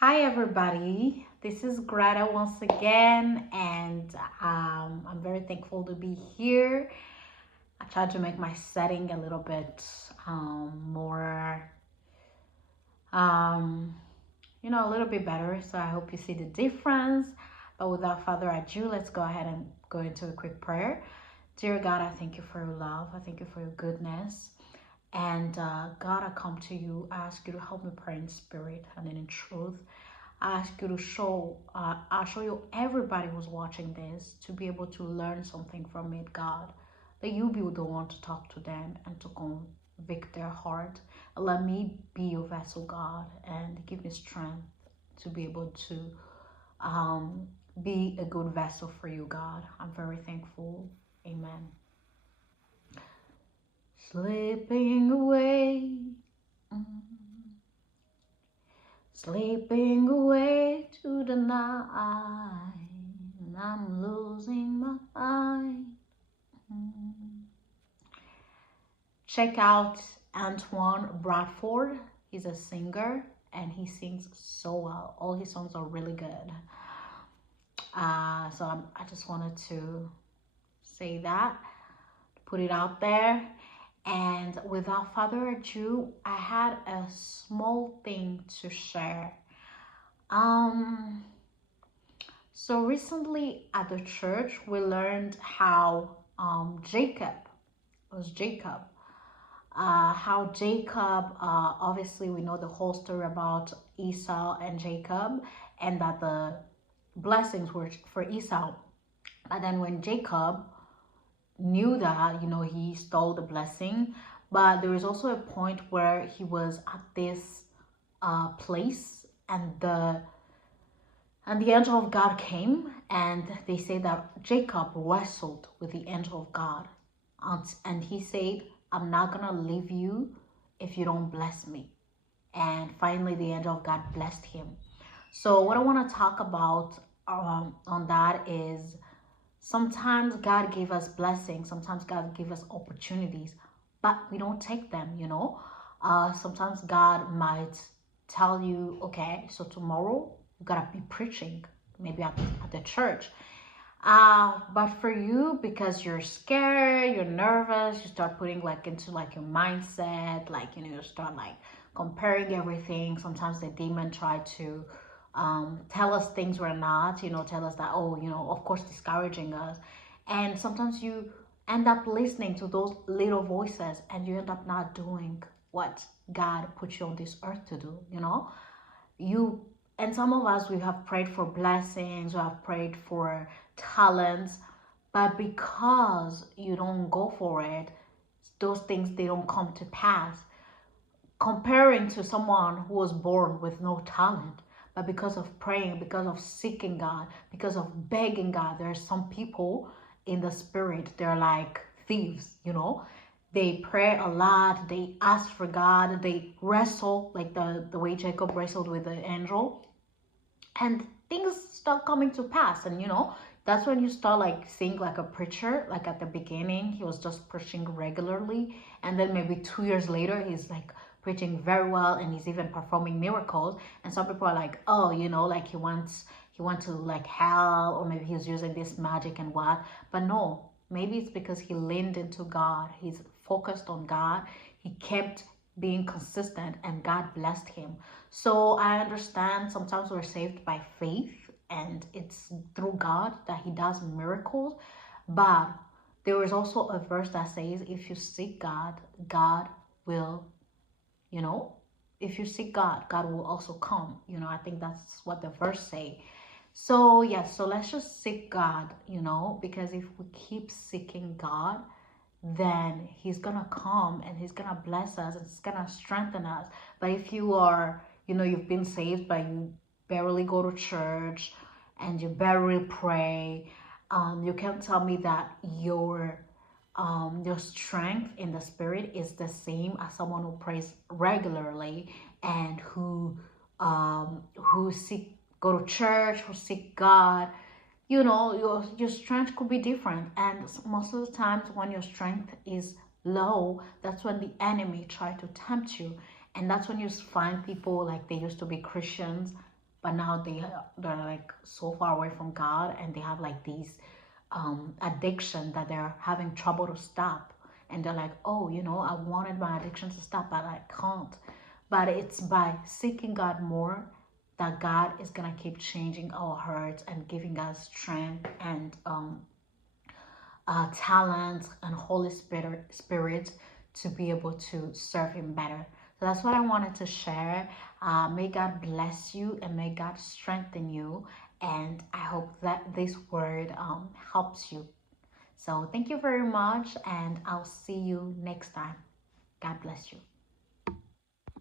Hi, everybody. This is Greta once again, and I'm very thankful to be here. I tried to make my setting a little bit more, um, a little bit better. So I hope you see the difference. But without further ado, let's go ahead and go into a quick prayer. Dear God, I thank you for your love. I thank you for your goodness. And God, I come to you. I ask you to help me pray in spirit and in truth. I ask you to I'll show you everybody who's watching this to be able to learn something from it, God. That you be the one to talk to them and to convict their heart. Let me be your vessel, God, and give me strength to be able to um, be a good vessel for you, God. I'm very thankful. Amen. Slipping away, mm, slipping away to the night. I'm losing my mind. Check out Antoine Bradford. He's a singer and he sings so well. All his songs are really good. I just wanted to say that, put it out there. And without further ado, I had a small thing to share. Um, so recently at the church, we learned how Jacob was Jacob. How Jacob, obviously, we know the whole story about Esau and Jacob, and that the blessings were for Esau. But then when Jacob knew that, he stole the blessing, but there was also a point where he was at this place, and the angel of God came, and they say that Jacob wrestled with the angel of God. And he said, I'm not going to leave you if you don't bless me. And finally, the angel of God blessed him. So, what I want to talk about on that is sometimes God gave us blessings, sometimes God gave us opportunities, but we don't take them. Sometimes God might tell you, okay, so tomorrow you gotta be preaching, maybe at the church. But for you, because you're scared, you're nervous, you start putting like into like your mindset, like you start like comparing everything. Sometimes the demon try to tell us things we're not, tell us that, oh, of course, discouraging us. And sometimes you end up listening to those little voices and you end up not doing what God put you on this earth to do. You and some of us, we have prayed for blessings, we have prayed for talents, but because you don't go for it, those things, they don't come to pass. Comparing to someone who was born with no talent, but because of praying, because of seeking God, because of begging God, there are some people in the spirit, they're like thieves. They pray a lot, they ask for God, they wrestle like the way Jacob wrestled with the angel, and things start coming to pass. And that's when you start like seeing like a preacher. Like at the beginning he was just preaching regularly, and then maybe 2 years later he's like preaching very well and he's even performing miracles. And some people are like, oh, like he wants to like hell, or maybe he's using this magic and what. But no, maybe it's because he leaned into God, he's focused on God, he kept being consistent, and God blessed him. So I understand sometimes we're saved by faith and it's through God that he does miracles. But there is also a verse that says, if you seek God, God will, you know, if you seek God, God will also come. I think that's what the verse say. So yes, so let's just seek God, because if we keep seeking God, then he's gonna come and he's gonna bless us and he's gonna strengthen us. But if you are, you've been saved but you barely go to church and you barely pray, you can't tell me that your strength in the spirit is the same as someone who prays regularly and who seek go to church, who seek God. Your strength could be different, and most of the times when your strength is low, that's when the enemy try to tempt you. And that's when you find people like they used to be Christians, but now they're like so far away from God, and they have like these addiction that they're having trouble to stop. And they're like, oh, you know, I wanted my addiction to stop, but I can't. But it's by seeking God more that God is gonna keep changing our hearts and giving us strength and talent and Holy Spirit to be able to serve Him better. So that's what I wanted to share. May God bless you and may God strengthen you. And I hope that this word helps you. So thank you very much, and I'll see you next time. God bless you.